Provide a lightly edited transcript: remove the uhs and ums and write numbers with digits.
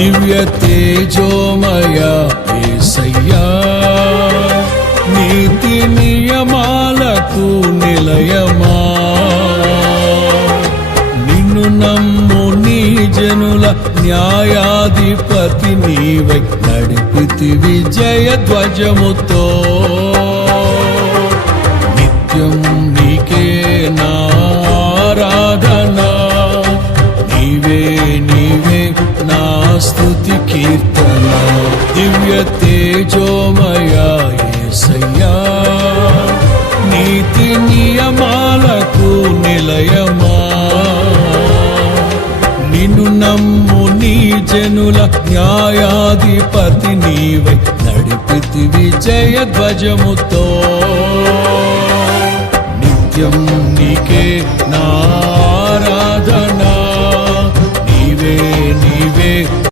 దివ్య తేజోమయ యేసయ్యా, నీతి నియమాలకు నిలయమా, నిన్ను నమ్ము నీ జనుల న్యాయాధిపతి నీవై నడిపితివి జయధ్వజముతో. నిత్యం నీకే నా ఆరాధన, నీవే నీవే నా స్తుతి కీర్తన. దివ్య తేజోమయ యేసయ్యా, నీతి నియమాలకు నిలయమా, నిన్ను నమ్ము నీ జనుల న్యాయాధిపతి నీవై నడిపితివి జయధ్వజముతో. నిత్యం నీకే నా